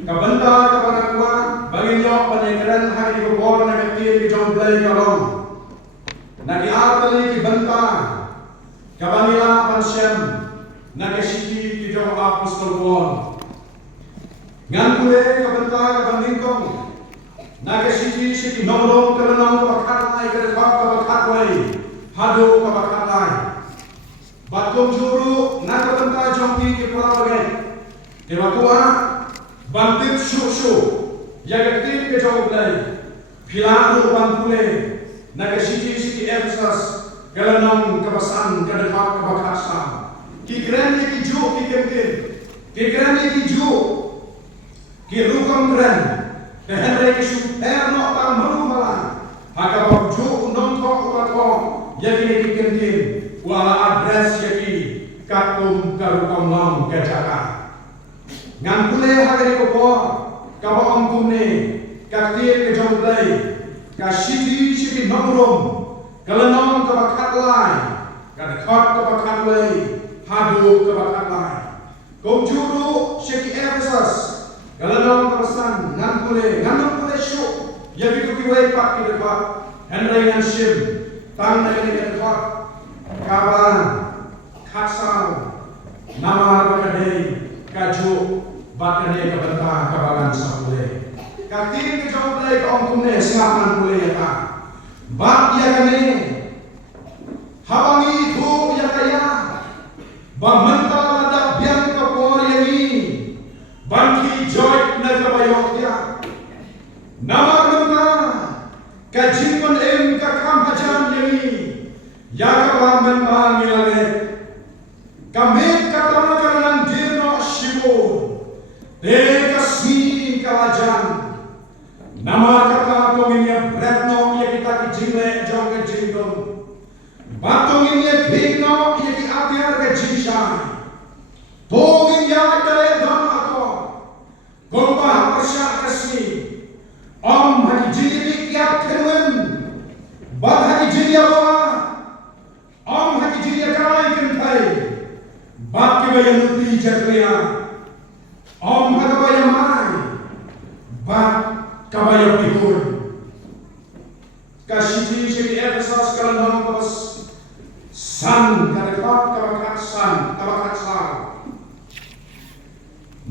Kabanta kapanagwa baginyo panigran hari bobor na katir ki jong play kalong. Nagiatali ki banta kabanila pansyam nagasiki ki jong apostol bon. Ngan kule kabanta kabaningkong nagasiki siki nomrong kalanong pakatay kadakak kabakatway hado kabakatay. Batkong juru nakabanta jong ki parabagay. Tiwakua bantit syuk-syuk yagatin ke jauh belai pilatu bantule nagasiti-siti Efesus galanong kabasan kadakak kabakasa kikren ki ju kikemkin kikren ki ju kirukam kren kehenre ki superno tang marumala hakabak ju nongkok utakok yagi kikemkin wala adres yagi katum karukam long kejaka ngan kule hari ko kaba om kumne kaktir ke jomblai ka shiti nomrom kalanong kaba katlai ka khot kaba katlai hadu kaba katlai komjuru shiki Efesus kalanong kaba san ngan kule shu yabi ko kiwai pak ki dekat henry ngan shim tang na ni dekat kaba khatsau nama bakadei kaju bakane kabanta kabalan sapule kaktir ke jauh play om kumne singapan pule ya ka bak ya kane habangi thu ya kaya bamanta lada biang ka por yani banki joy na kabayok ya nama manta ka jinpon em ka kam hajan yani ya ka bamanta milane kame katama kanan dirno shibo Dekasmi kalajan nama kata tongnya bretno ya kita kijingle jong ke jingdom batongnya bigno ya ki apiar ke jingshan tongnya dale dam ako gomba persya kasmi om hadi jiri kiat kenwen bad hadi jiri awa om hadi jiri kai kentai bad ke bayan nuti jatria om kabaya mai bat kabaya pikul kasiti shiki Efesus kalanong kabas san kadakak kabakat san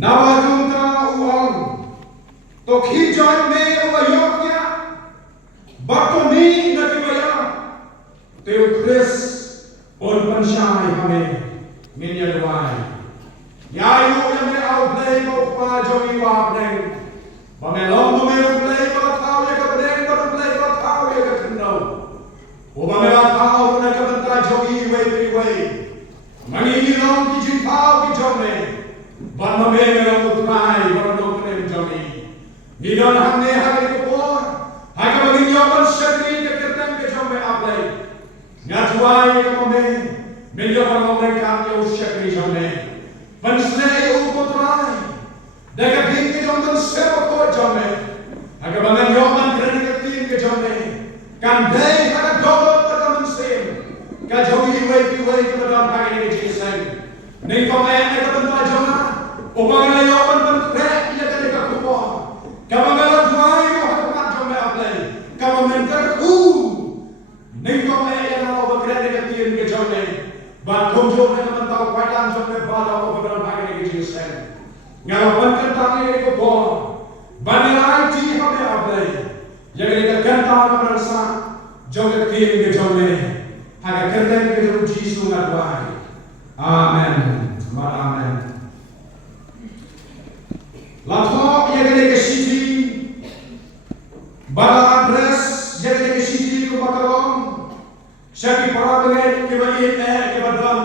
nawajung ta uang tokhi joy me ubayokya batoni nakibaya teu Chris on panshai hame minyalwai yayu yang au play ko pa jogi wa play bamelong mo me play ko thaw ye ka play ko thaw ye ka tno o bamela thaw na ka banta jogi we mani ni long ki jin thaw ki jomne ban mo me long ko trai ban lo ko ne jogi ni don hamne ha ke ko ha ka bagi yoban shakri ke ketan ke jomne aplay ngatuai ka mo me yo ban mo me ka yo shakri jomne Penslei ukutrai, daga bin ke jomdan sebo ko jomne, aga bangan yoman kreni ke tim ke jomne, kan dei aga dobot ka kamun sem, ka jogi wei ke badam pagi ke jiseng, nei ko ay ka banta jomna, o bangan yoman ban krek ya ka ka kupo, ka bangan tuai ko ha ka jomne aplay, ka bangan ka nei ko ay na o kreni ke tim ke jomne, ban kom jomne ka banta kwailan jomne bala o ngalapan kentangnya itu bon, banyak ji kami abai, jadi kita kentang merasa joget tim ke jomne, haga kentang ke jom Jisu ngadwai, amen, amen. Lathok jadi ke sini, bala adres jadi ke sini ke bakalong, syaki parabengai ke bayi ke badam,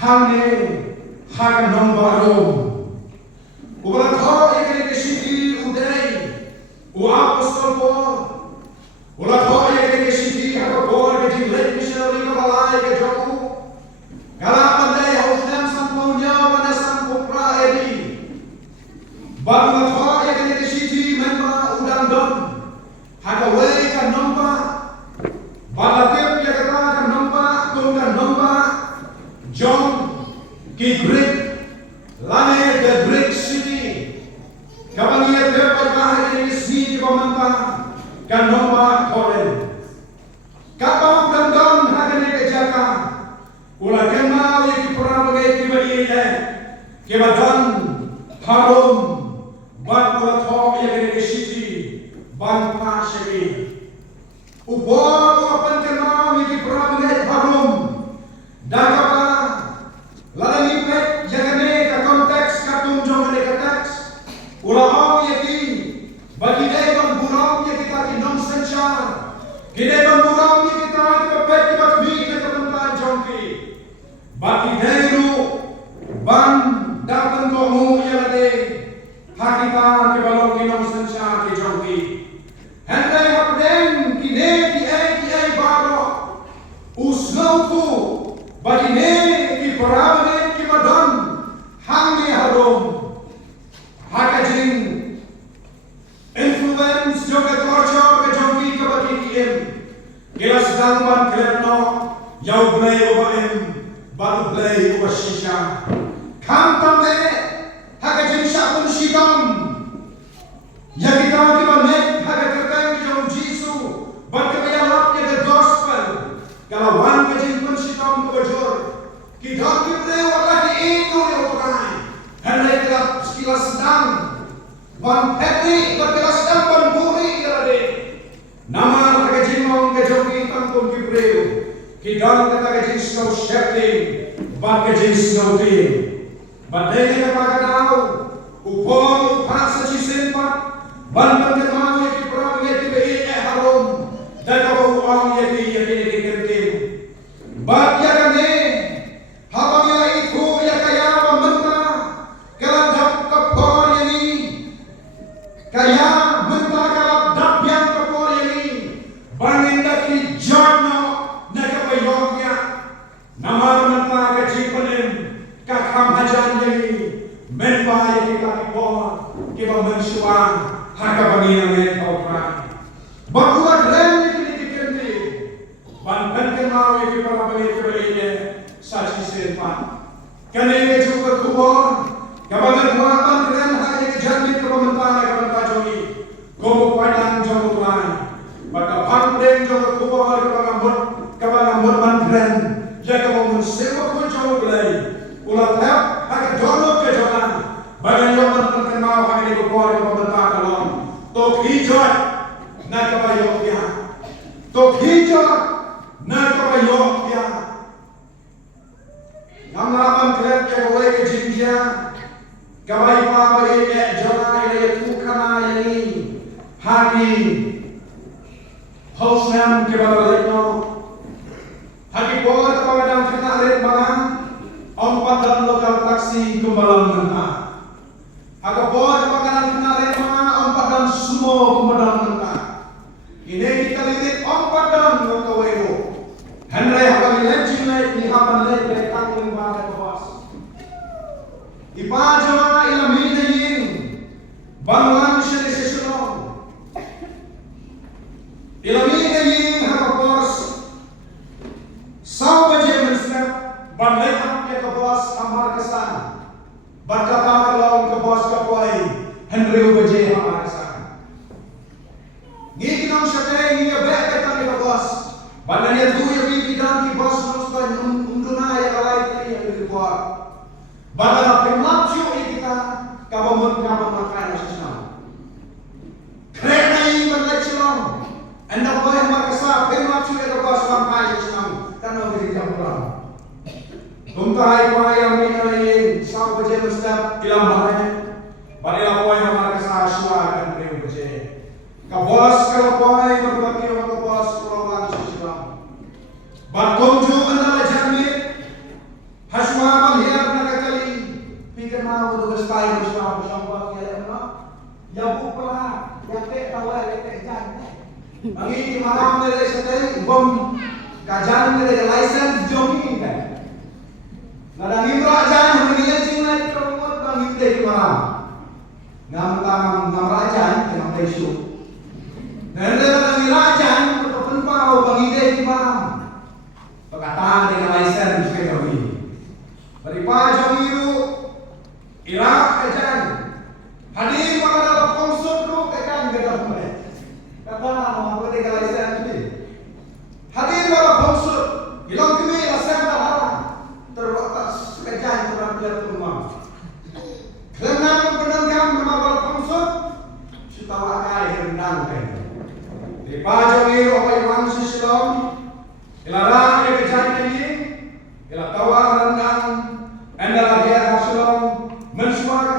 hangne haga nombarom. Ubara thor ekene ke siti udai u apostol Paul ula thor ekene ke siti ha ko ke jingle missionary ka balai ke joku kala pandai hausam sampunya pada sang kopra eri bangla thor ekene ke siti memba udang don ha ka wei ka nomba bala tep ya ka nomba tung ka nomba John ki Greek lane the Greek city harum ban ulatok yang di city ban pasir ubor open kenal yang diperangai harum dagapa lalani pet yang ada konteks katung jong ada konteks ulang yang di bagi dia ban burang yang kita di nonsense kita ban burang yang kita di pet kita bi kita tentang jongki bagi dia ban dapat kamu yang ada hakita ke balong ke nonsense ke jongki hendak hapden kini ki baro usnau tu bagi ne ki perawne ki madon hangi harum hakajin influence juga torture ke jongki ke bagi kiem kila sedang ban kerno yau blay ubaim baru blay ubah shisha kantam ne hakajin syakun shidam yang kita net hakajin jong jisu ban kebayalapnya the gospel kalau wan kajin pun shidam kebajur kita kita wala di itu yang urai hendak kita sekilas sedang ban petri kita sedang ban buri ada nama hakajin mau kejongki tangkung kibreu kita kata kajin snow shepherding ban kajin snow team badai kita pakai tahu upol paksa cisempat ban pengemang yang diperang yang dibein harum dan kau uang yang dikentin bab yang kene habang itu yang kaya mentah kelandap kapal ini kaya mentah kelandap yang kapal ini bangin daki jarno nakabayognya nama mentah kajipanim kakam hajan ini menpa yang kita kipor kita mensuang haka bangian yang kau perai bakuat rem yang dikenti ban kenal yang kita bangian kebaliknya saksi sempat kene juga kubur kabangan kuatan rem hanya kejanti kepementana kebentar joni gomu padang jomu tulai maka pangdeng juga kubur kabangan ban rem jaga memensewa pun jomu belai ulat hap haka donok ke jonan bagan yang terkenal hanya kubur kepementana kalong tok hijau nak kebayok dia tok hijau nak kebayok dia yang lapan kerap yang boleh ke jinja kabay pa bagi ke jona yang tukana ini hagi hosnam kebalik no hagi boleh kepada kena red barang empat dan lokal taksi kembalan mentah agak boleh kepada kena red barang empat dan semua kembalan mentah ini kita lihat empat dan lokawero Henry habang legend ni habang legend tanggung bagai bos ipajama ilamin yin banglang shiri sesuno ilamin yin habang bos sau baje menstep banglay ya ke bos amar kesan berkata kalau ke bos kapai Henry baje amar kesan ni kinam syate ni abek kata ke bos bandanya tu yang bidang ki bos nusban unduna ya kalai yang dibuat bandana pemapju kita kabamut makan nasional kerana ini bandai cilong anda boleh maksa pemapju ya bos makan nasional karena beri jamburan tuntai yang minai sau baje mustaq ilam bahaya bandai poin yang maksa syua kan beri baje ka bos kalau poin berbagi ke bos pulau bat konju anda jamit hasma malhiar nakakali pikir mau tu bestai bersama bersama ya Allah ya buklah ya tek tawar ya tek jan bagi malam dari setai bom kajan dari license jogi kan nada himra jan menilai cinai promot bang himde malam ngam rajan yang isu dan dari rajan untuk pau bang himde malam perkataan dengan license ke kami. Daripada itu Irak kajian hadir pada dalam konsult tu kajian kita mulai. Kata orang dengan license ini hadir pada konsult hilang kami license dah terbatas kajian kurang lihat rumah. Kerana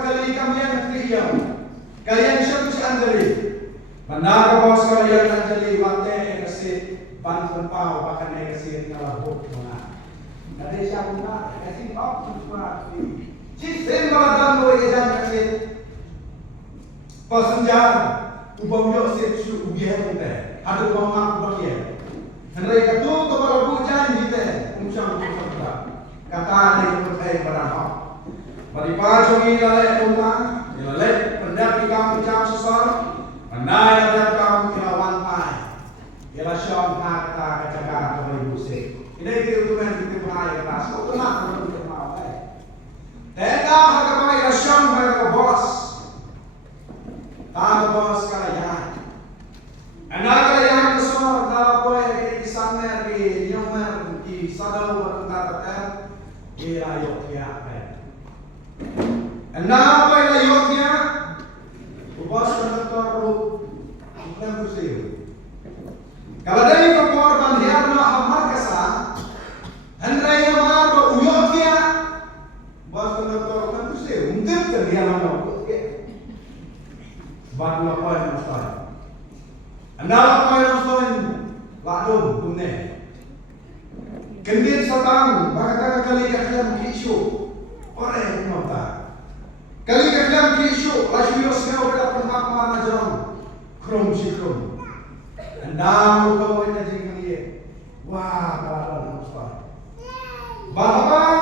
kali kami yang kriyam. Kalian siapa si Anjali? Mana bos kalian Anjali wate kasih bantuan pau pakai kasih kalabuk mana? Ada siapa nak kasih pau semua. Sistem badan boleh jangan kasih. Pasenjar ubang Yosef su ubiar kita. Ada ubang ubang dia. Mereka tu kepada bujan kita. Uncang kita. Kata ni percaya berapa. Mari pajongi lalai rumah, lalai pendapat kamu jam sesar, pandai ada kamu kelawan pai. Ialah syam kata kata kepada Yosef. Ini keuntungan kita bahaya keras. Kau tenang untuk mau. Tenda harga baik syam harga bos. Harga bos kalian. Anak kalian besar dalam boleh di sana di nyomar di sadau bertentang ialah Yogyakarta. Anak apa Yogyakarta? Bos kantor bukan bersih. Kalau dari keluar dan na amar kesan, Henry amar ke Yogyakarta. Bos kantor bukan bersih. Mungkin dia nama. Baru apa yang mustahil. Anda apa yang mustahil? Ladum tunai. Kendit satang, bahkan kali kalian isu orang yang nota. Kali kalian isu, laju yosnya udah pernah mana jam, krom si krom. Anda mau kau ini jadi wah kalau mustahil. Bahkan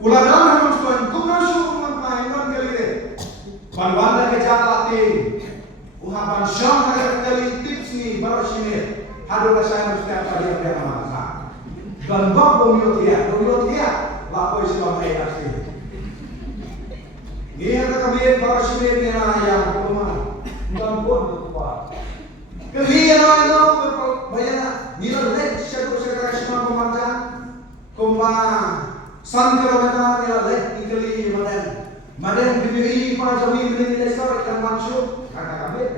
uladan mustahil, kau masuk rumah main kali ini. Panwanda kejalaan. Uhapan syam hari kali tips ni baru sini. Hadu rasanya setiap kali yang masa. Dan bom Yogyakarta, lapor Islam asli. Ni ada kami baru sini ni yang rumah. Dan pun berkuat. Kalian itu berbayar. Nilai lek sekarang semua pemanjang. Kumpah san kilometer nilai lek ikli maden. Maden bini pajami bini lesar ikan maksud. Kata kami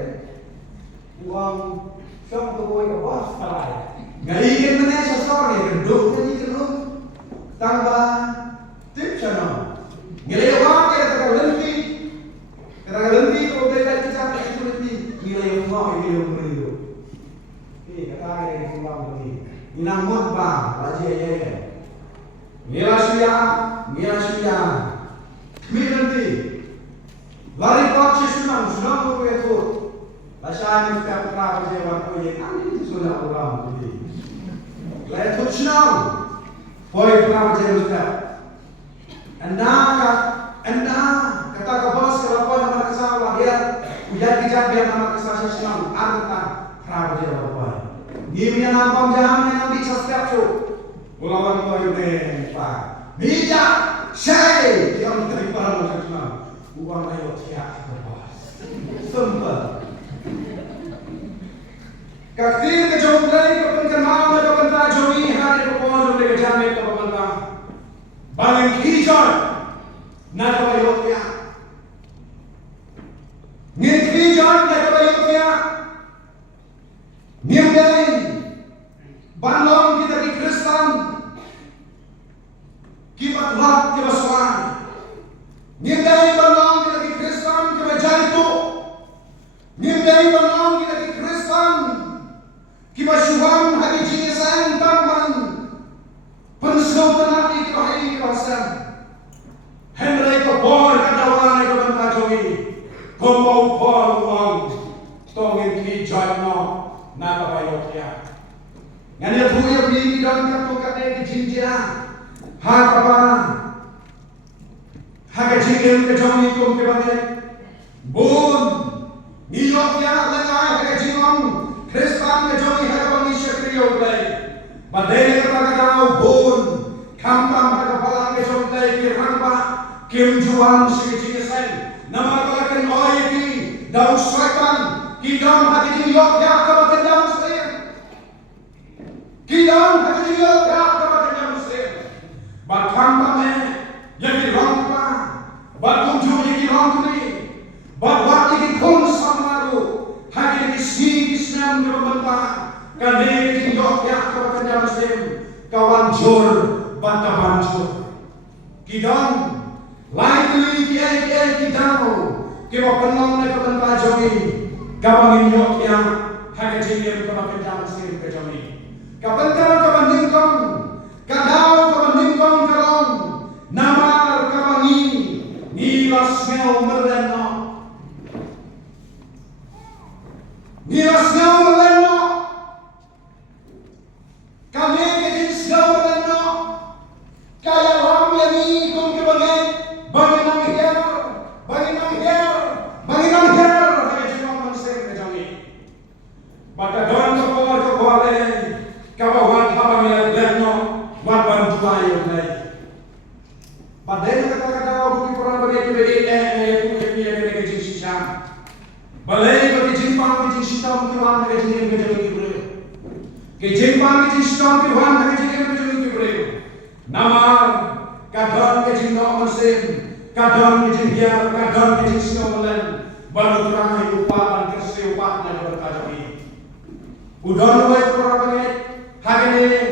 uang syam tu boleh ke bos talai. Ngaikin mana sesuatu ni genduk ni genduk tambah tip channel. Nilai uang kita lenti kalau kita kita itu lenti nilai uang itu. Kata yang uang ini. Inang mutbah lagi aja. Nilai suya. Lenti. Lari paksa sunang itu. Rasanya kita pernah berjawab proyek ini sudah orang jadi. Lain tu sunang, proyek pernah berjawab. Anda kata ke bos kalau kau nak kesal dia ujar kijak dia nak kesal sunang. Anda pernah berjawab proyek. Ini yang nampak jangan yang bisa setiap tu. Ulama kau ini pak. Bijak, saya yang terima sunang. Uang ayo tiap bos. Simple. Kaktir ke jomblai ke penkenal ke pentas jomi hari ke pon ke jamin ke pentas. Baling hijau nak ke Yogyakarta. Ngin hijau nak ke Yogyakarta. Niamdai bandong kita di Kristen. Kibat lak kita suan. Niamdai bandong kita di Kristen kita jaitu. Niamdai bandong kita di Kristen. Kimasyuhan hari jinisan tamban penselutan hati kibahai kibasan Henry kebor kadawan ke bentajogi Kumbau bor uang tongin kijay no nakabayot ya Nganya buya bini dan katukatnya kijinjia Hakapa Hakajingil kejogi kum kibahai Bun Niyok ya lengay hakajingong Kristan ke jogi hadapan Syekriyo play. Badai kata kau bun, kampam pada palang ke jogi kiramba, kim juang sikit-sikit. Nama kalakan oiki, daun syaitan, kidam hati di Yogyakarta kabupaten Jawa Muslim. Kidam hati di Yogyakarta kabupaten Jawa Muslim. Bad kampamnya, yang di rongpa, bad kunjung yang di rongkli, bad waktu di kun samaru, hati di sini. Islam berbentang kami di Yogyakarta kabupaten Jawa Muslim kawan jor banta banjur kidang lain kiai kidang Kita penong na kebentar jogi. Kabangin yok yang hanya jingir kebakan jalan sendiri ke jogi. Kabentar kabanding kong. Kadau kabanding kong kalong. Namar kabangi. Nilas ngel merleno. Nilas ngel merleno. Kami kejis ngel merleno. Kaya ram yani kong kebangi. Bangi nang her. Bangi nang her. Bangi nang her. Hanya jingong manusia ke jogi. Bata don kapor le. Kabawan habang merleno. Wan bantuan yung lay. Padahal kata-kata bukan orang bagi bagi sisa. Balai bagi jimpang bagi sisa mungkin bagi jimpang bagi beri. Kejimpang bagi sisa mungkin bagi jimpang bagi beri. Namar kadang bagi jimpang mesin, kadang bagi biar, kadang bagi sisa melen. Baru ramai upah dan kersi upah dan berkajari. Udah mulai orang bagi hari ini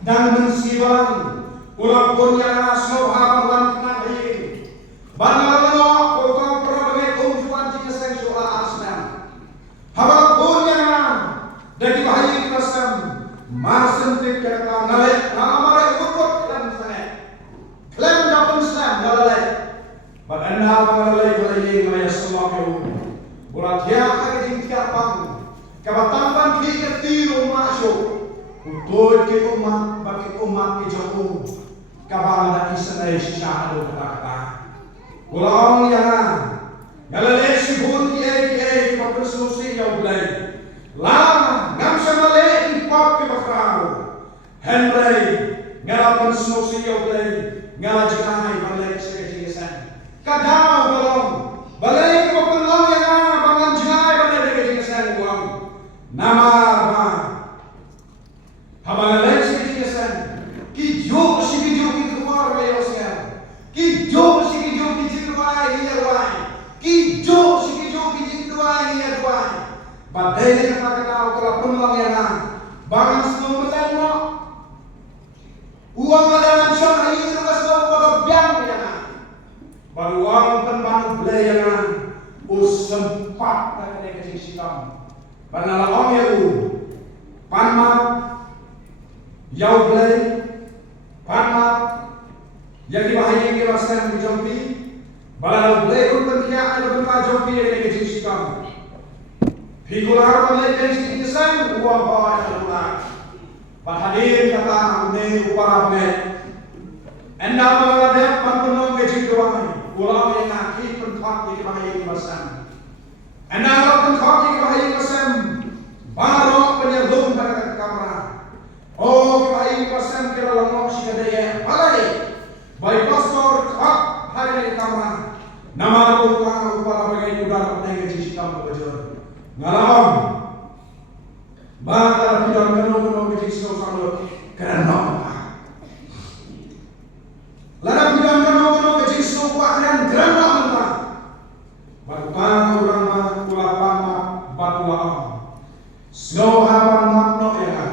dan mensibang. Ulang punya soha bawan nabi. Bangalano kau perbagai umjuan jika seksual asnam. Habang punya dari bahaya kasam. Masentik kata ngalek namare ukut dan sangat. Klaim dapat Islam ngalek. Baganda ngalek ngalek ngaya selaku. Ulat dia hari ini tiapang. Kabatampan kita tiru masuk. Untuk ke umat bagi umat ke jauh. Kabang na isa na siya alo kata-kata. Ulang yan. Ngalale si Bun ki papersusi yaw blay. Lama ngam siya nale ipap ke bakrao. Henry ngalapan susi yaw blay. Ngalajikay balay sa kajigasan. Kadaw balong. Balay ko papenlong yan bangan jingay balay sa kajigasan uang. Namar ba. Habang nalay sa kajigasan. Kijok si kijok itu keluar bayosnya. Kijok si kijok itu keluar iya wai. Kijok si kijok itu keluar iya wai. Badai kata-kata kalau penolong yang bangan semua bertanya. Uang ada syarah ini juga semua pada biang yang baru uang penbantu belai yang sempat tak ada kecil sikam. Karena orang yang panmat yau belai Panmat yang dibahayai ke wasan dijampi, balau boleh pun berkiat ada tempat jampi yang kecil sikam. Figurar boleh kecil kesan uang bawa keluar. Bahadir kata une upara boleh. Anda mengadap panpenong kecil doang. Ulang yang akhir pentak di bahayai ke wasan. Anda kalau pentak di bahayai ke wasan, baru penyelum pada kamera. Oh, bahayai ke wasan kira lama daya balai baik pastor kap hari kamera nama bukan upara bagai udara dengan jisikam belajar ngalam bakal tidak kena jisikam sama kerana lara tidak kena jisikam bahkan kerana apa bukan orang ulama batulah snow haban makno ya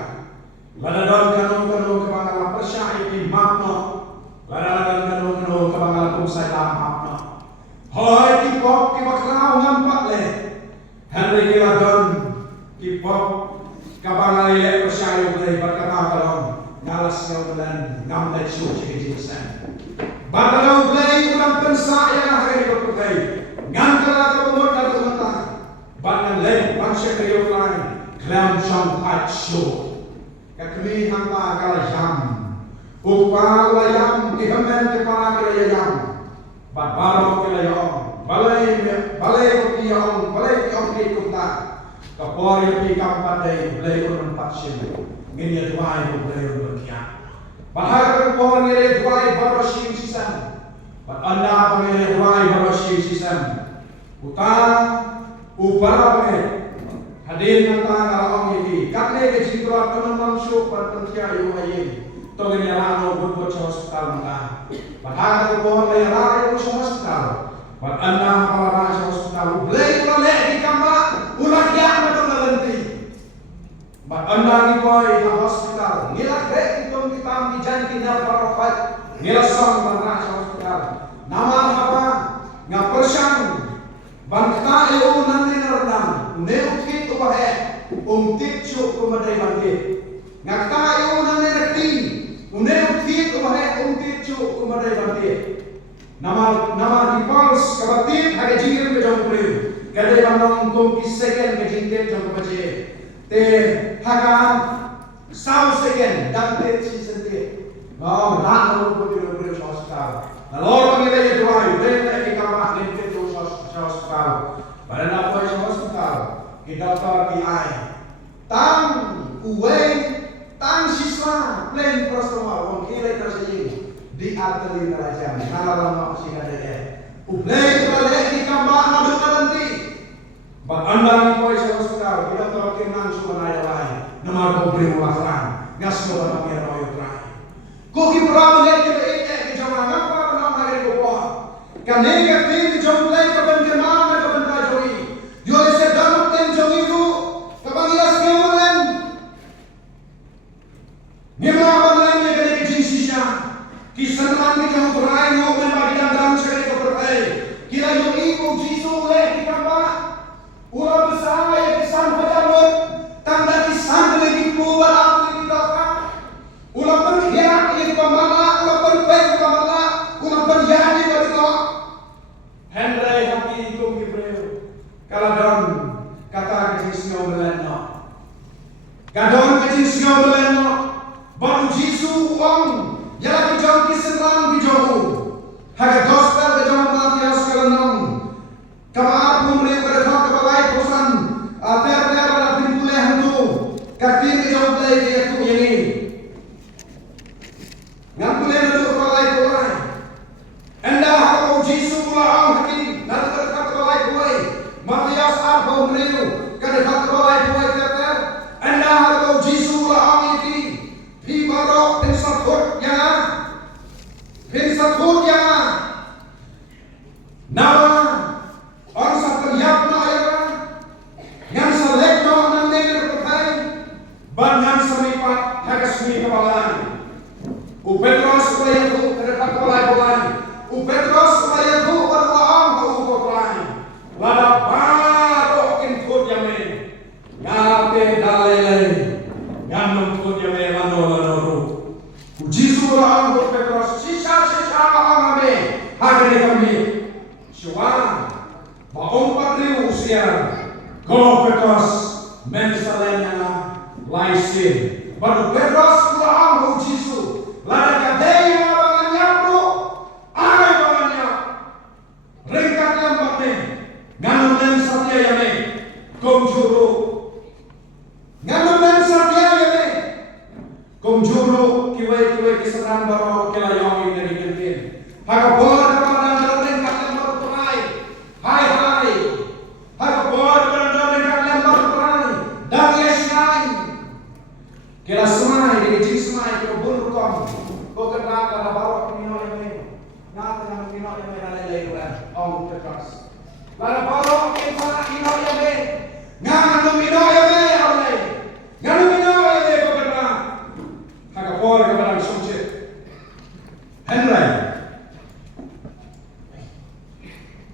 lara dan kena kebangalan persyai makna lara kanu kebangalan pusai makna hai kipop kibakrau ngampak le Henry kiladon kipop kabangalan le persyai le berkata kalon ngalas ngaulan ngamlai suci jisan bakalau blai ulang pensa yang hari berkutai ngantara kebumur dan teman bangan le bangsa kriyo lain klam sang patsyo kakmi hampa kala jam upala yam ihamen ke para kala yam babaro kala yam balai ko yam balai ko kita kapor pi kampade balai ko patsin ngene tuai ko balai ko kia bahar ko ngere tuai baro sim sisan bat anda ngere tuai baro sim sisan uta upara hadir nanta ngalang ini kakne ke jitra penamang syuk pertentia yu hayin togen yarano buat hospital maka padahal ko le yara yu hospital pat anna para hospital blay ko le di kama ulah ya betul lenti pat anna ni boy ha hospital nilak re itong kita dijanti na para fat nilasang para hospital nama apa nga persya Bangka eo nan nenardam, neukit ubahe, tit chuk kumadai bangkit. Ngakta eo nan nerakti, neukit ubahe, tit chuk kumadai bangkit. Nama dipals kabatit hage jingir ke jong prim. Kadai bandong tong second ke jingir jong baje. Te haga sau second dan te season te. Mau rak lalu putih putih hospital. Lalu panggil aja doa, benda kita mah lempet tu hospital. Pada nak pergi hospital, kita pergi tang uwe tang siswa plan personal orang kira tersaji. Di arteri kerajaan, kalau lama masih ada ya. Ublay kerajaan di kamar madu nanti. Bak anda ni koi hospital, kita terkin nang sumanaya lain. Nomor kau beri ulahran, gas kau dalam yang royo terakhir. Kau kiprah melihat kita ini ke zaman apa pernah hari kau. Kanega tim di jomplay kapan kemana kapan tajoi. Yole sedang tem joi itu, kapan ilas kemudian. Ngimla bangunan yang kena kejinsisya. Kisah nabi jauh berai mau membagi dalam sekali kepercayaan. Kira yang ibu Jisu oleh kita pak, ulah besar yang kisah pejabat, tanda kisah lagi kuat apa kita pak, ulah berkhianat yang pemala, ulah berpeng pemala, ulah berjanji kita. Henry hati itu Gibril, kalau don kata kejisnya belanda, kadon kejisnya belanda, baru Jisu uang. Jadi jauh kiseran di jauh, harga gospel di jauh mafia sekarang nom. Kamar pun mereka berhak kebalai perusahaan, ter pada pintu lehan tu, kartin di jauh play dia tu yang ini. Ngam lehan tu kebalai. Anda harus Jisu ulang hati, nanti berhak kebalai. Mafia sekarang pun mereka berhak kebalai ter. Anda harus Jisu ulang hati. Pibarok pensakut yang nawa orang sakriap na ayah yang selek no nang neger petai banyan semipat hagas mi kabalan upetros supaya tu terdekat kabalan upetros supaya tu berlaang ke ukotan lada barok input yamin ngate dalele nganum put yamin lano Jisu orang Petros sisa orang abe hari kami syuang baong patri usia go Petros mensalenya laisin baru Petros orang Jisu lada kadai abangannya bro anai abangannya ringkat lembaknya nganu dan satya yame komjuru nganu dan satya yame komjuru kiwai kesenang baru kela yang ini dikentin. Harga bola kepada dalam ringkat yang baru terai. Hai. Harga bola kepada dalam ringkat yang baru terai. Dan yesnai. Kela semai di semai ke bulu kom. Kau kenal kalau bawa minum yang ini. Nanti yang minum yang ini ada lagi kan. Om terkas. Kalau bawa kita minum yang ini. Ngan minum yang ini oleh. Ngan minum yang ini kau kenal. Harga bola kepada sumcit. Henry,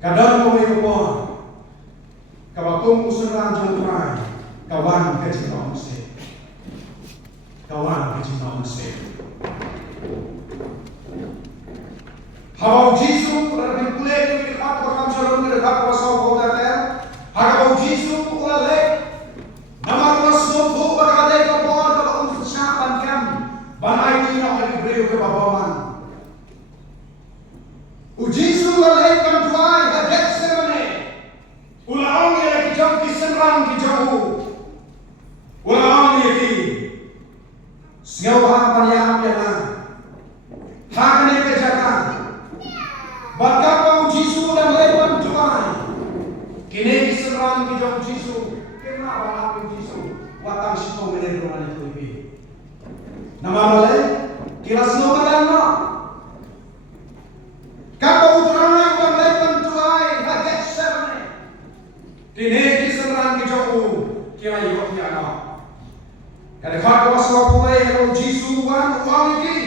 kadang kau ikut kalau kau usaha jangkai, kawan kecintaan mesir, Hawau Jisu lebih kulit lebih dekat bahkan calon lebih dekat pasal kau datang. Hawau Jisu ulek, nama Rasul tu berkata kawan kalau untuk siapa kan, banai ini nak diberi ke bawaman. Ujisu lalai kantuai hadet semane. Ulang yang kijam kisenrang kijamu. Ulang yang ki. Siapa paniam yang haknya kejakan. Bakal Ujisu dan lalai kantuai. Kini kisenrang kijam Ujisu. Kenapa nak Ujisu? Watang siapa menentukan itu ini. Nama lalai kira semua madana. Kapau terangai pandai pentuai haget serne. Kini kiseran kijau kira yuk tiana. Kada kau wasau pulai kalau Jisu wan uang ini.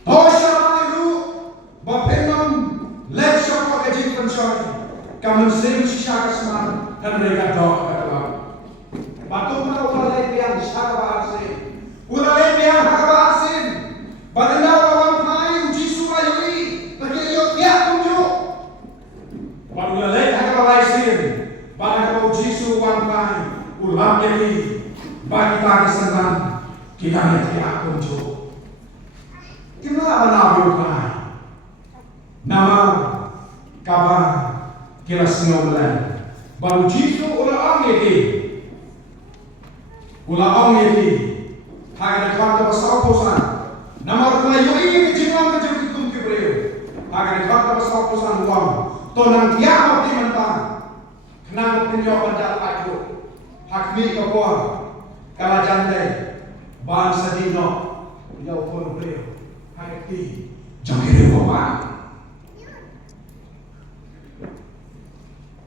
Tosha malu bapenam lecture pakai jin pencari. kamu sering sisa keseman dan mereka doa kata batu mana ulai biang syaraba asin ulai biang hakaba asin badana lawan hai uji suayui bagi yo tiap kunjuk badula lek hakaba asin badana uji suwan hai ulam jadi bagi bagi senang kita tiap kunjuk kenapa nabi ukai nama kabar kila sinaulan baru jisu ula ong yeti haga kata pasal posan nama ula yo ini kejingan kejin kitum kibreu haga kata pasal posan uang tonang tiap mati mentang kenang pinjau pada aku hakmi kapor kala jandai bangsa dino pinjau pun breu haga ti jangkiri bapak.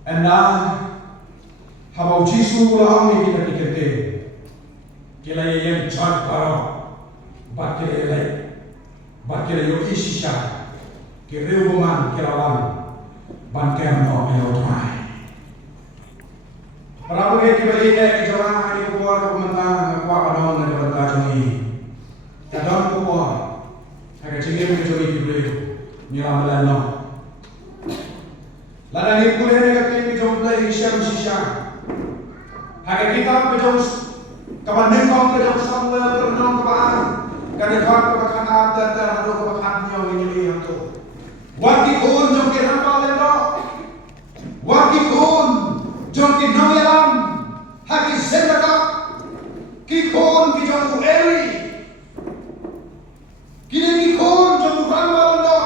Anda habau jisu ulang ni kita dikete kila yang cat baro bakile yo isisha kire woman kirawan bankem no elotrai para bagi kibali ke jalan ini kuat komentar kuat anon dan komentar joni kadang kuat agak cengeng ke joni kibali nila melano ladang ini kuliah dekat ini jomplay Isyam Sisha. Haga kita pejom kapan nengkong pejom Samuel ternong kebaan. Kadang-kadang kebakan ada terhadu kebakan nyong ini yang tu. Waki kun jom kirang palendo. Waki kun jom kinong yalam. Hagi sendaka. Kikun kijom ueli. Kini kikun jom ukang palendo.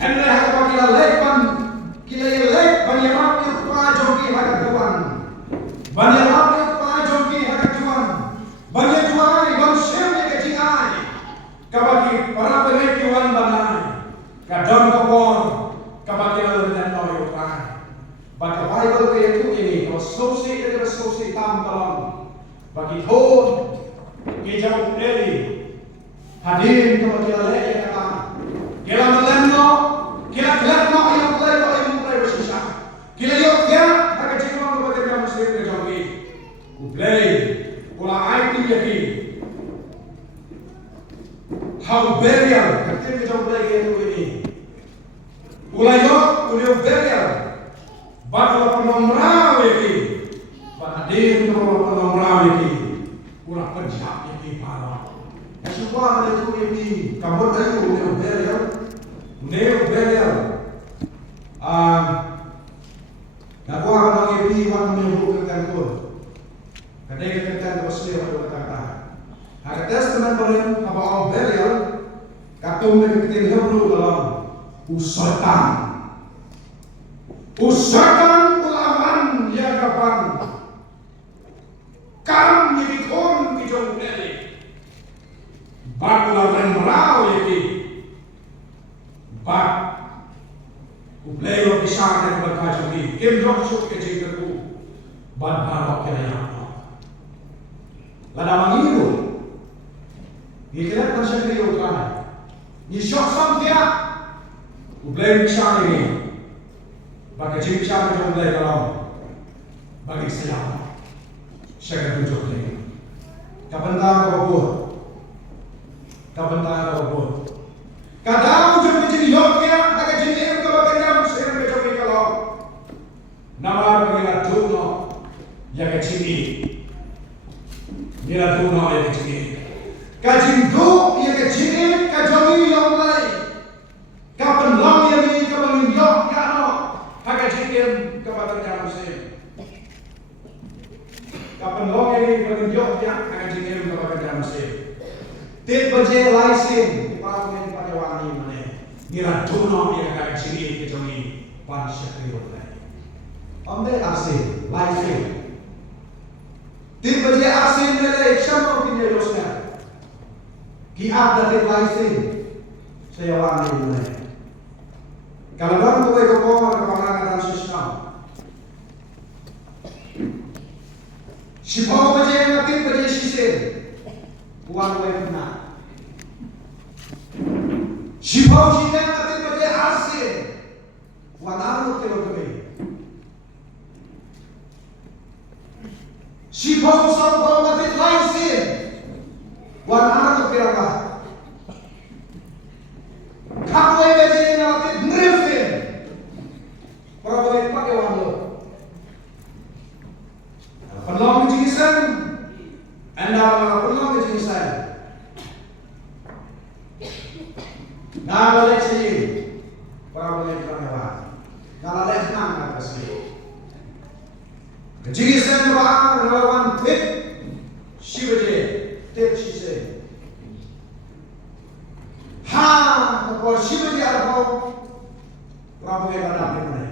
Henry haga pakila lekpan. Kila yelek banyak yang pajoki haga tuan, banyak yang pajoki haga tuan, banyak tuan bang siapa kejingai, kabaki para pemikiran banai, kadang kapor, kabaki lalu dan noyo kan, bagi Bible itu ini, kalau sosi itu sosi tam dalam, bagi Tuhan, kijau Eli, hadir kabaki lalu kata, kila meleno, kila keleno yang kila yok dia agak cekong kepada dia muslim ke jogi ublay ula IT yaki how burial ketika kita ublay itu ini ula yok ula burial bakal penomrau yaki bakadir penomrau yaki ula penjak yaki parah semua ada itu yaki kamu tahu ula burial Nakuha ka ng ibiwan mo yung bukang ko. Kadang kita pasli ako kata. Ang testament pa rin about burial, katong nagkitin Hebrew dalam usatan. Usatan ulaman yagapan. Kam yikon kijong beli. Bago lang merao yaki. Bak Ublelo pisang dan berkacau di Kim Jong-suk ke jengkerku ban barok kena yang lada mangiru ikilat kan syakri utara ni syok sam dia ublelo pisang ini bagi jeng pisang jong ublelo dalam bagi saya syakri tunjuk ini kapan tahu kabur kadang ujung kecil yoknya agak jeng nama pengira duno yang kecil nila duno yang kecil kajing du yang kecil kajongi yang lain kapan long yang ini kapan yok kano agak jengkel kapan dalam sen kapan long yang ini kapan yok yang agak jengkel kapan dalam sen tit baje laisin dipakai pakai wangi mana nila duno yang agak kecil kajongi pan syakri Ambil asin, laisin. Tiba dia asin dari siapa punya dosnya? Kiat dari laisin. Saya wangi mulai. Kalau orang tua itu kau kepanjangan dalam sistem. Sipau baca yang tiba dia sisin. Tuan tua benar. Sipau cinta yang tiba dia asin. Tuan alu kilo kami. Si bau sa bau matit lain sin. Wan anak kira ka. Kamu yang jadi natit nrifin. Para boleh pakai wando. Penolong kejisan. Anda penolong kejisan. Nah balik sini. Para boleh pakai. Kalau lehang atas sini. Kejisan ba relawan tip. Shivaje tip shise. Ha, kalau Shivaji arbau, Prabu yang ada di mana?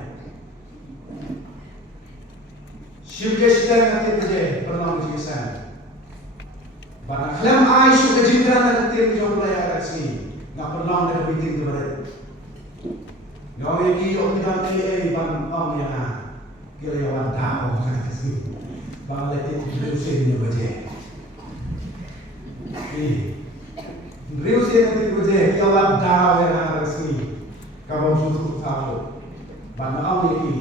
Shivaji sedang nanti kerja pernah menjelaskan. Bahkan film Aisyah kejiran nanti menjawab mulai agak sini, nggak pernah ada bikin kemarin. Yang ini orang kita pilih bang om yang kira yang tahu agak sini, bang letih berusaha baca. Riusin nanti kerja yang tahu yang agak sini, kalau susu tahu, bang om ini.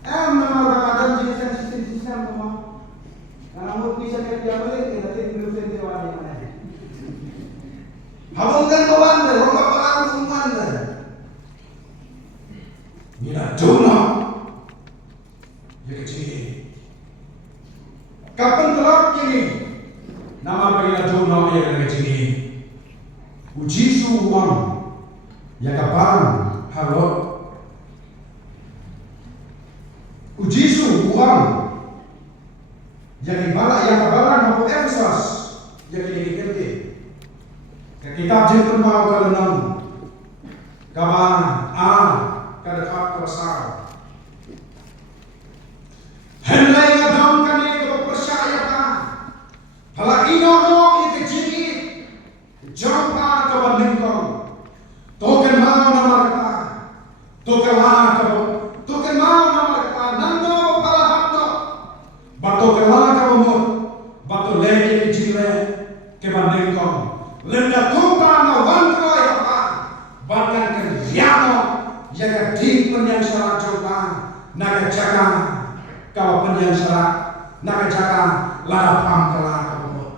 Memang ada jenis sistem semua. Karena mau bisa kerja balik, kita tinggal di mana mana. Habungkan kawan, orang kawan semua. Nila Jono, ya kecil. Kapan kelak ini? Nama Nila Jono ya kecil. Uji suwang, ya kapan? Halo. Ujisu uang jadi bala yang kabaran maupun emsas jadi dikerti kitab jentun mau kalenam kabaran kada fak kuasa henlai ngadam kani ko percaya ka hala ino mo ikejini jompa kaban lingkong token mau nama kata token mau nama kata nando palahapno bato kelana kabumut bato lege kijile keban lingkong lenda tupa na wantro apa bahkan kerjano jaga di penyang syarat coba naga jaga kau penyang syarat naga jaga larapam kelana kabumut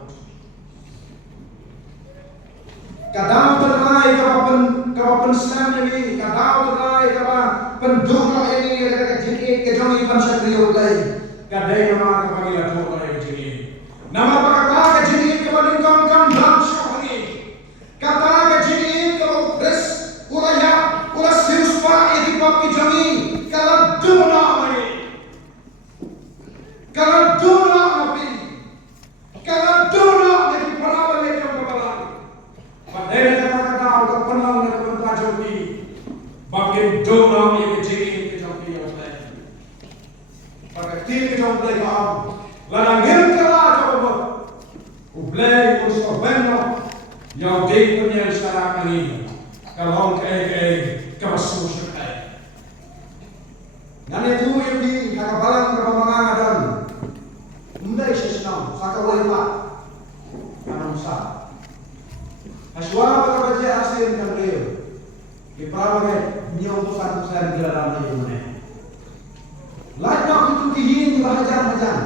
kadang terlai kapan Islam ini kadang terlai kapan penduduk ini jadi kejongi pansatrio lagi kadai nama kepanggil Tuhan yang jadi nama kata jadi kepadingkan kan langsung ini kata jadi kalau des uraya uras sirus pa itu papi jami kalau duna ini kalau duna nabi kalau duna jadi perawan yang kebalan padahal kata-kata untuk penang dan pentajam ini bagian duna yang jadi Pakai jom play kaam, ladang hirkala coba, ublay usko beno, yang dek punya syarat ini, kalau kawasu syarat. Nanti tu yang di hakabalan kebamangan dan, mundai sesenam, sakawai pak, anamsa. Aswara kabaja asin kan dia, kiprawe nyau tu satu sen dilarang dia mana. Lainnya itu kihin di bahajan-bahajan.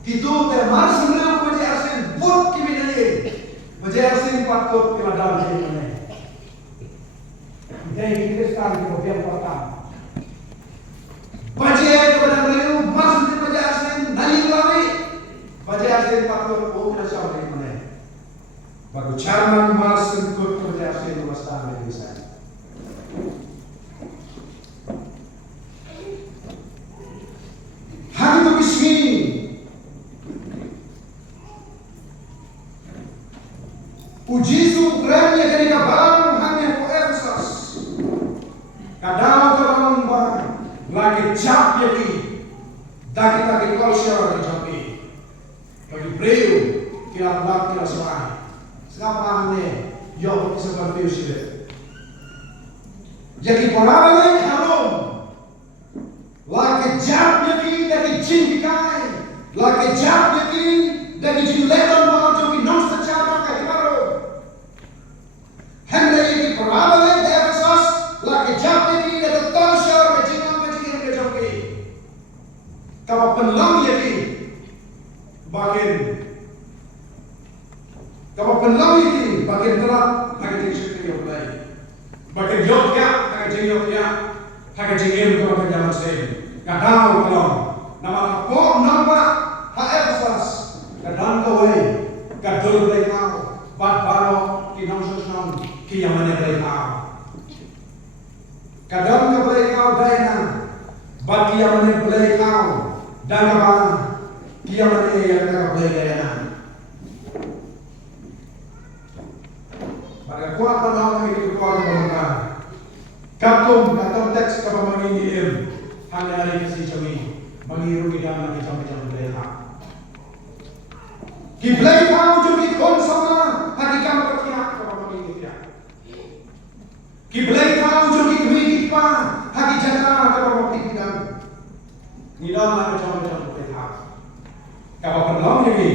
Itu termas sebenarnya baca asin buat kiminali. Baca asin patut kemadam di mana. Jadi kita sekarang kita biar pertama. Baca kepada beliau masuk di baca asin nali lagi. Baca asin patut kita siapa di mana. Baru charman masuk ke baca asin masuk di sana. Hari itu bismi ujisu berani dari kabaran hanya koersas kadang orang lagi cap jadi daki kolsyor di jambi bagi breu kira kira soal sekarang ni yo seperti itu jadi pola ini harum lagi jap jadi dari jin dikai, lagi jap jadi dari jin leton mau jadi non secara kayak baru. Henry ini perabot dari Efesus, lagi jap jadi dari Tonsor ke jin jadi. Kalau pelang jadi, bakin kapag panlawi ki bakin terat hagajing syukri yoklay bakin yokya hagajing yokya hagajing im kapag jalan sen kadang kalong nama po nama haefsas kadang kawai kadul play kau bat baro kinong susong kiyamane play kau kadang ka play kau dayna bat kiyamane play kau dan kapag kiyamane yang ka play dayna pada kuat panahon ng itukuan ng mga katong teks ka pa mangingiim hanggang rin kasi kami mangirugi lang ng isang play kau Kiblay kau jumit kon sama hakikam berkiak kepada kita. Kiblay kau jumit kumikit pa hakijana kepada kita. Nidam na macam-macam berkiak. Kapag penlaw ini,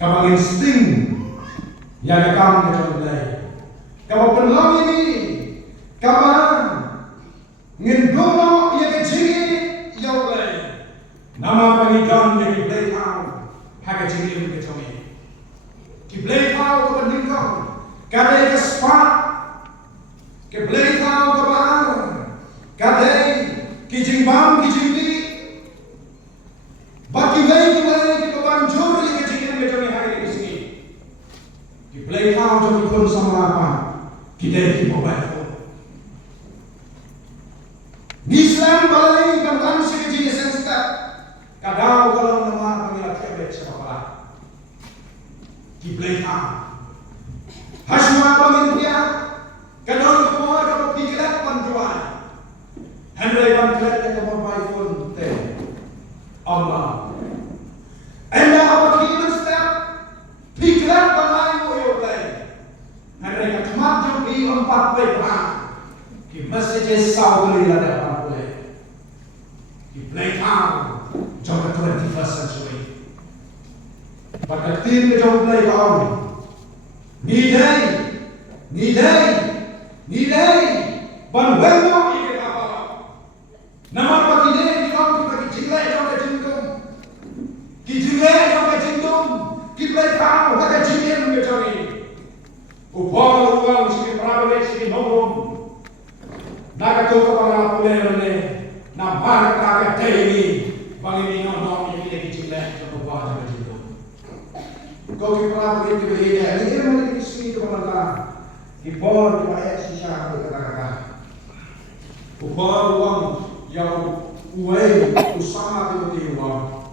kapag insting yang akan kecuali. Kapag penlaw ini, kapag ngendono yang kecil yaulay. Nama pangidam yang kiblay kau. Hagajing im ke kami. Kiblay kau ke peningkong. Kadai ke spat. Kiblay kau ke baar. Kadai kijingbang kijingdi. Bakilay ke kebanjur yang kejing im ke kami hari ke sini. Kiblay kau jami kun sama apa. Kidai ki mobile phone. Islam balai kamran si kejing sensta. Kadau kalau nama pengilat kebet siapa Kiblay kau. Hasma pengintia. Kadang semua dapat pikiran panjuan. Hendai panjuan yang mobile phone te. Allah. Anda apa kian setiap pikiran panai yotai. Hendai kemat jumpi 4 pekan. Ki masjid sauli ada apa boleh. Kiblay kau. Jom 21st century. Pada tim ke jom play kau. Nidai. Banwemo ike apa? Nama pakide kau kita kijilai jom ke jingkum. Kijilai jom ke jingkum. Kiblay kau haka jingin ke jom ini. Upol sini prawe sini nombom. Naga tu kepala pulene. Nampak kaget ini. Bangini nong yang kita kecilai sama buah sama cinta. Kau kita begitu berbeda. Ini mana kisah itu mana? Ibor di ayat sisa kata-kata. Ubor uang yang uai usama timoti uang.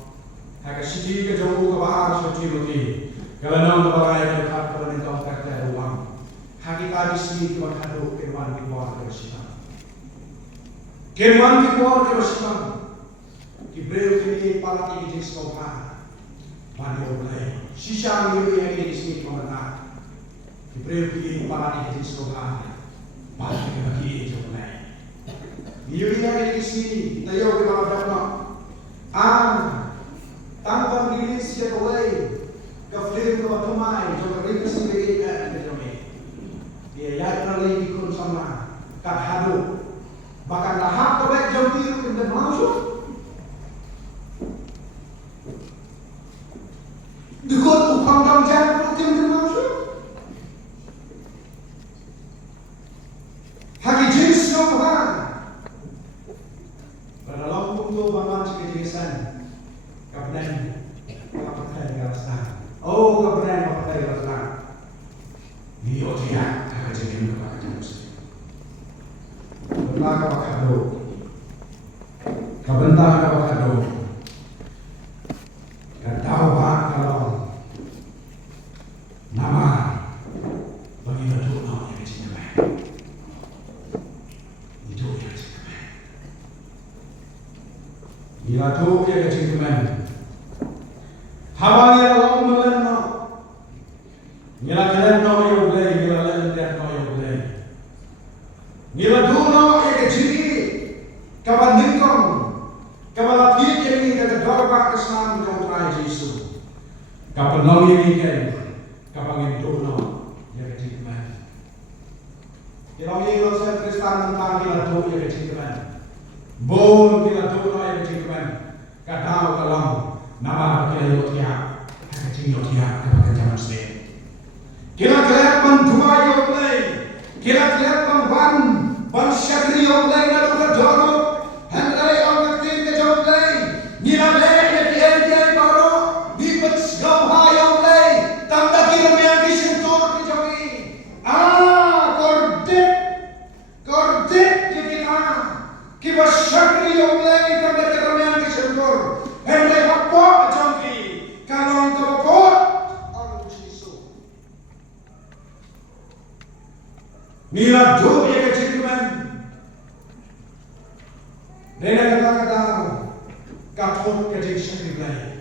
Hanya sidi ke jauh ke bahar so timoti. Kalau nong kebagai dekat pada nengkau kata uang. Hakikat di sini cuma kado keman ibor kebersihan. Keman ibor kebersihan. Kibreu kini pala ini jenis kauhan, mani oleh. Sisa miu yang ini sini kemana? Kibreu kini pala ini jenis kauhan, pala ini bagi ini oleh. Miu yang ini sini, tayo kita berdoa. Tanpa diri siapa oleh, kafir kita bertumai, jika kita sendiri ada berdoa. Dia yang lagi ikut sama, kahadu, bahkan lahap kebaik jauh biru kita masuk. Dukut upang damjan putim termasuk. Hagi jenis nombor. Pada lampung tu baman sekejenisan. Kapan garasna. Oh kapan garasna. Iyo dia hagi jenis kepada jenis. Berlaga bakado. Kabentah bakado. Kadau kalau nama bagi betul nama yang cinta. Itu yang cinta. Bila tu yang cinta. Hawa yang lalu meleno. Bila keleno yang boleh, bila leno yang boleh. Bila duno yang cinta. Kapan ningkong. Kapan tiap yang kita dorong kesan dengan Tuhan Yesus. Kapan lalu yang kita kapag dono yang kecilman. Kalau ini saya Kristen tentang kita dono yang kecilman. Bon kita dono yang kecilman. Kadang kalam nama kita yotia, hanya yotia kepada zaman sekarang. Kita kelihatan mendua yotlay, kita kelihatan ban syakri yotlay na luka dono, henday ang nagtin ke yotlay, nilale yang baru, bibet gauha yotlay, tanda kira yang disentuh di jogi. Kordet kita syakri yotlay, tanda kira yang disentuh, henday apa jogi, kalau terpot, orang sisu. Nila do ya kecilman, nena kata katot kecil syakri.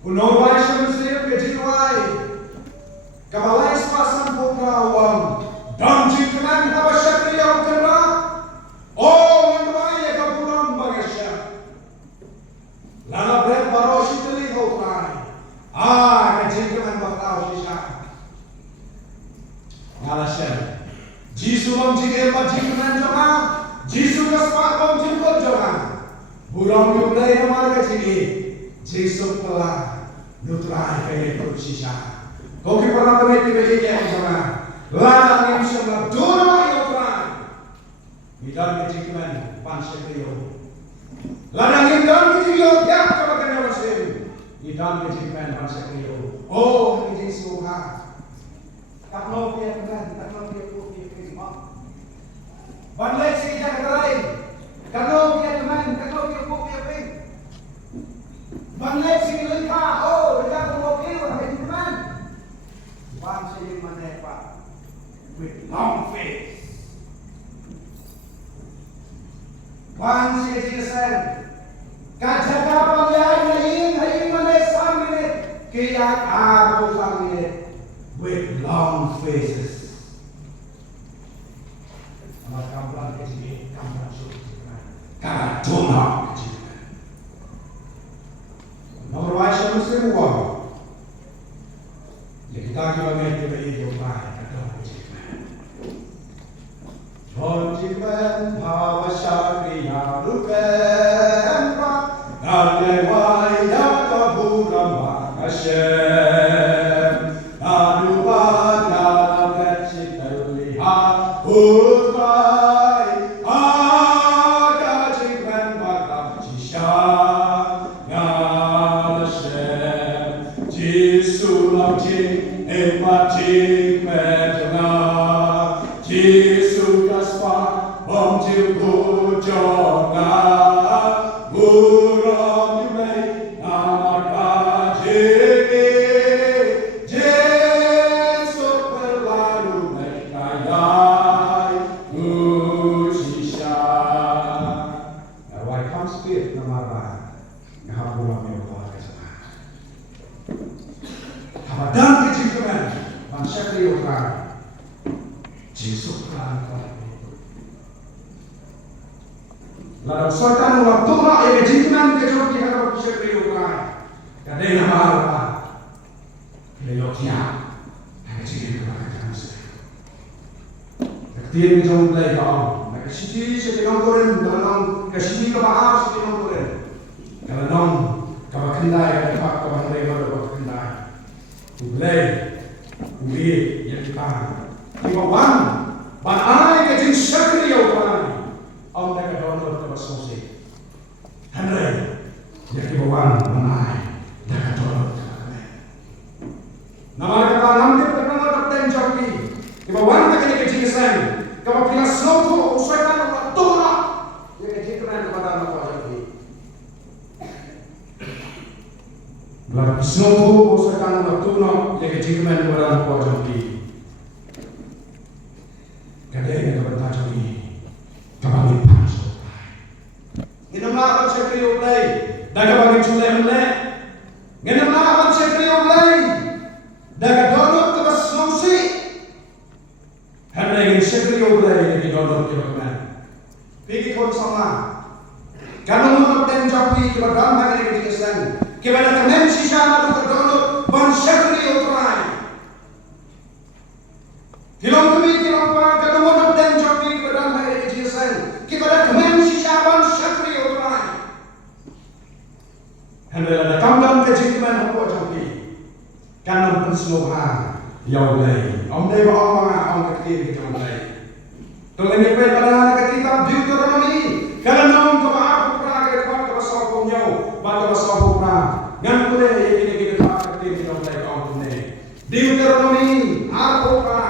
Unawai syamsir kecilwai, kabalai sepasang pukrawang, dan jikanan apa syakri yang kena, oh unawai ya kaburan bagasya, lana berat baroshi teli hotrai, kecilkan bakal sisa, ngalasya. Jisu bang jikir bang jikunan jonga, Jisu kaspak bang jikut jonga. Burang yudai namar kecili, Jisu telah nutrai kaya bersisa. Kau pernah berhenti berhenti yang jonga, ladang yang semua dulu yudai. Midan kecikunan pansekriyo, ladang yang dan keciliyo tiap kebagian masing. Midan kecikunan pansekriyo, oh Jisu ha. Tak mau dia kenal, tak mau dia putih. Banlay si Jagaray, kalau dia teman, kalau dia pupil, banlay si Lika, oh, dia pupil, ada teman. Bang si Manepa, with long face. Bang si Jason, kajaga pangyay haing Manay Saminit, kiyak Abo Saminit, with long faces. Kampulan kecil, kampulan sulit, karena donor kecil. Nomor wajib muslim uang. Jadi kita kira kita hidup baik, donor kecil. John Jikman, Bhawa Syakriya Rupen, Nalewai Yata Buram Hashem, Nanubat Yalam Kecil Terlihat, lalu sultan waktu nak ia jinan kejut di hadapan syekh Ukraina. Kadang nama Leokia, hanya jinan kebahagiaan saya. Ketika jom play kau, nak sisi sedang koren, dalam kasih kebahas sedang koren. Kalau nong kabakendai, dapat kabakendai baru kabakendai. Play, ubi yang kita. Tiba-tiba, banai kejut syekh Ukraina. Ông đã có đón được vào sông gì, hắn đây, những cái bầu ăn mà ai đã có đón được các bạn. Nama kita nanti terkenal kapten joki, cái bầu ăn cái này kecil sen, kalau kita slow usahakan waktu nak, yang kecil keren kepada anak joki. Kalau slow usahakan waktu nak, yang kecil keren kepada anak joki. Kadang kepada joki. Kabangin pasok. Ginamlakan siya kayo ulay. Dagabangin sulay ulay. Ginamlakan siya kayo ulay. Dagadonot kabas lusi. Hanay siya kayo ulay. Nagidonot kayo kaman. Pigi kon sama. Ganun mo ten joki kibagam na kayo kitigasan. Kibala kamen si siya na dagadonot. Ban siya kayo ulay. Kilong kami kilong pa. Ganun mo ten joki kibagam na kayo kepada kemen si Syaban Syakri Utrai. Hendak sloha yaw lay om day ba om mga om kakir kita lay to ngani pe pada ka kitab Deuteronomy kana naon ka maapo pra ka pat ka sa ko nyaw ba ka sa ko pra ngan ko le yeki kita kakir kita lay om ne Deuteronomy ako pra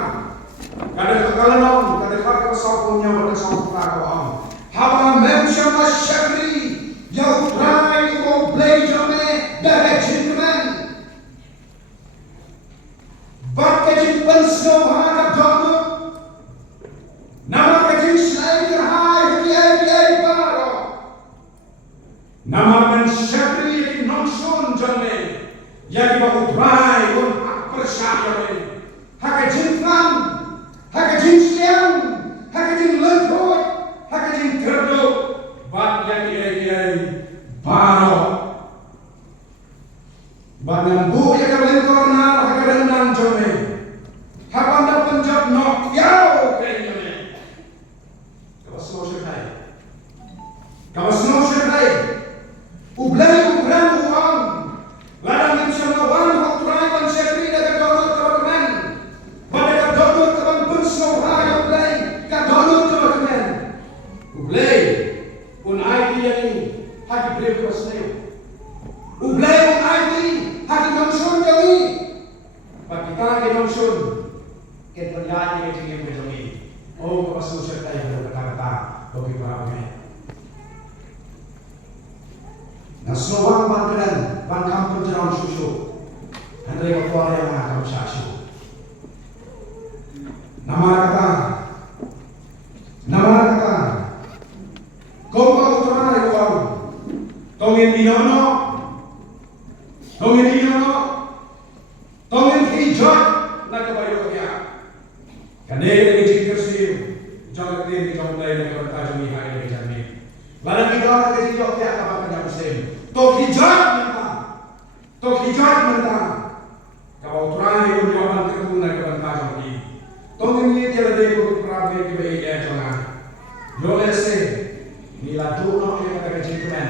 kada kana naon kada pat ka sa ko nyaw ba ka sa ko pra ko om haba mention the shakri yaw try to obey jame the gentleman but kajin pansno bhaga dono nama kajin slide hai hi baro nama men shakri ki nonson jame yaki ba utrai un apershaya me hakajin kan hakajin siang hakajin lentroi hakajin kerdo bat yaki baro banang bu ya kalian korna hakarenang jome hapanda penjab nok yao kenyame kawas no shekai ublay ubran uang ladang dimsyam lawan hokturai ban shekri daga donut kabakemen badaka donut kaban punsno haya ublay ka donut kabakemen ublay un aiti yani haki breu kasneo ublay un aiti haki nongsun kami bagi kita ke nongsun ke terjadi ke jingim ke jami oh kapasu serta yang berkata-kata bagi para pengen na snowang bangkedan bangkam penjerang susu andai ketua yang akan sasu nama kata kompa utara uang tongin dinono tongin hijau nak kebayu dia kanere ke cikir sih jangan dia jangan lain yang berkata jami hari ini jami barang kita ke hijau dia apa kerja musim tok hijau mentah kau terakhir pun jawaban terkun nak berkata jami tongin ini dia lebih kurang prabe ke bayi dia jangan yolese nila tuno yang kata cikirman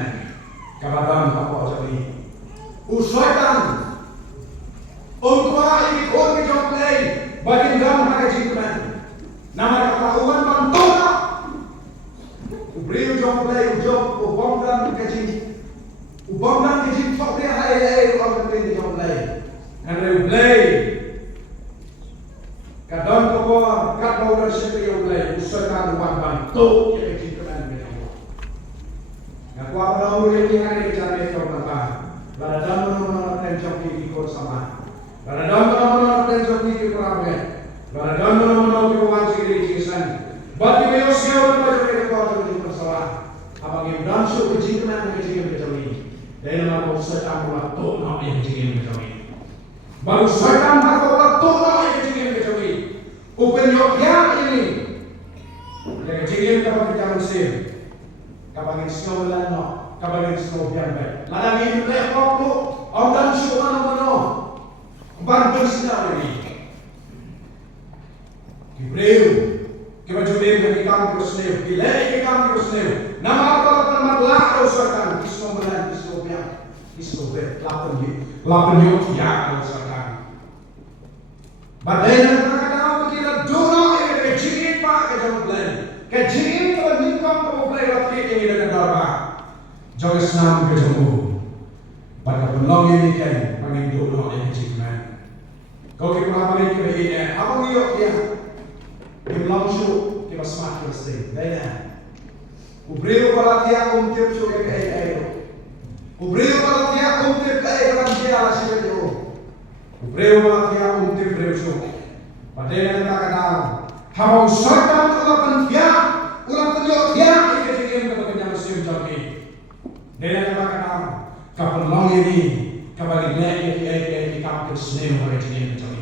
kabadan apa jami usoitan untuk ikut ke joplay bagi dalam harga cikirman nama ketahuan bantuan ubrio joplay job ubongdan kejin tok dia hai orang kejin joplay karena joplay kadang kau kat bau resep joplay usoitan uang bantu yang cikirman begitu ngaku apa tahu ini hari cari kau Baradam menolak tenjok di ikut sama. Baradam menolak tenjok di kerabat. Baradam menolak kewanci di cikisan. Bagi beosio dan baju mereka kau di masalah. Abang yang dansu kejikan kejami. Dan nama kau sedang melakukan apa yang kejami. Baru sedang melakukan apa yang kejami. Open your yang ini. Yang kejami kapal kerja Mesir. Kapal yang snow lano. Kabarin snow biar baik. Ladang ini baik waktu. Orang syukur mana. Bantu sinar ini. Kibreu. Kita jumpa di kampung Snew. Bilai di kampung Snew. Nama apa permadlah usahakan. Kisno melan, kisno biar, kisno ber. Lapan yuk ya usahakan. Badainan terkadang begitu dono ini kejingin pak kejauh belan. Kejingin kalau nikam kamu belan waktu ini dengan darah. Jangan senang kejemu. Pada penolong ini kan pangin dono yang cikman. Kau kita paling kita ini. Apa ngiyok dia? Kita langsung kita smart kita. Dana. Ubreu para dia tiap suka kayak. Ubreu para dia tiap kayak kan dia asyik itu. Ubreu para dia tiap breu suka. Pada yang kita kenal. Hawa usahakan ulang dia, ulang penyok dia ini kejadian kepada musim jami. Dengan kata kapan ini kabali lagi di kampung Snew hari ini macam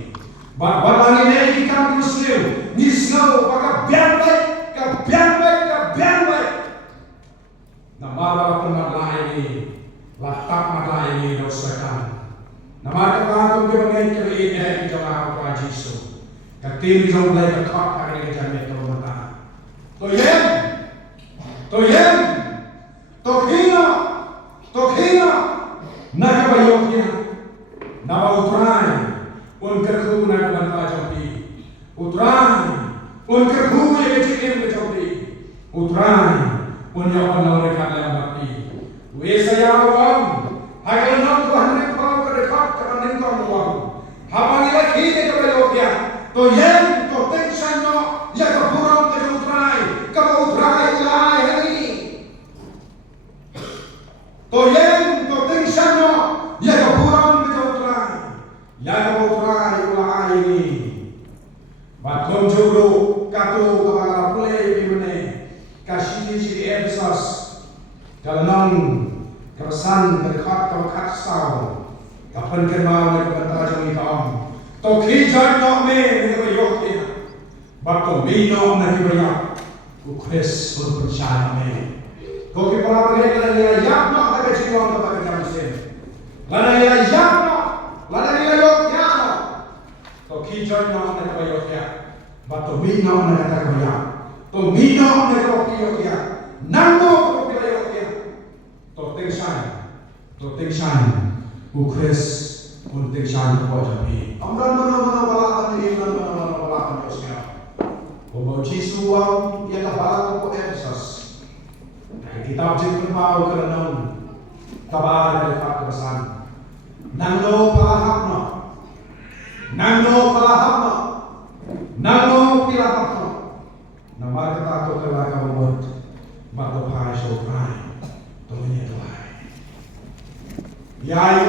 Bapak ini di kampung Snew ni snow pakai biar nama pernah ini latak mata ini dosakan nama kata tu kita mengenai di jalan apa Yesus katim jauh lagi kat hari ini jam itu mata Tokhina nakabayoknya nabautrai un Utrai, un kerhuye ke cikim ke cobi. Utrai, un yapan laure kan yang bakti. Wesa yawam, hagal nam Tuhan ni pau ke dekat ke paning kau muam. Hapangi lagi ni ke beloknya. To yen to tension no, ya ke burung ke utrai, ke utrai ulai hari. To yen to tension no, ya ke burung ke utrai, ya ke utrai ulai ini. Batom juru katu kepala pulai bimene kasih si Efesus dalam keresan berkat tokat sau kapan kemau nak bentar jami tom to kijan no me ni bayok dia batom bino nak bayak ukres percaya me ko ke para pergi kalau yak no tak jiwa no tak jam sen lana yak no lana yok ya no to kijan no nak bayok dia batom bino nak tak bayak to bino nak bayok dia nando ko bayok dia to tengsan ukres un tengsan ko jabi amran mana balakan ni mana balakan Yosnya ko Jisu wang ya ka balakan ko Efesus kitab jipun pau kerenong kabar dari kebesaran nando palahapno nando pilahapno namar kata to kelaka bobot bato pai so pai to nya to ai ya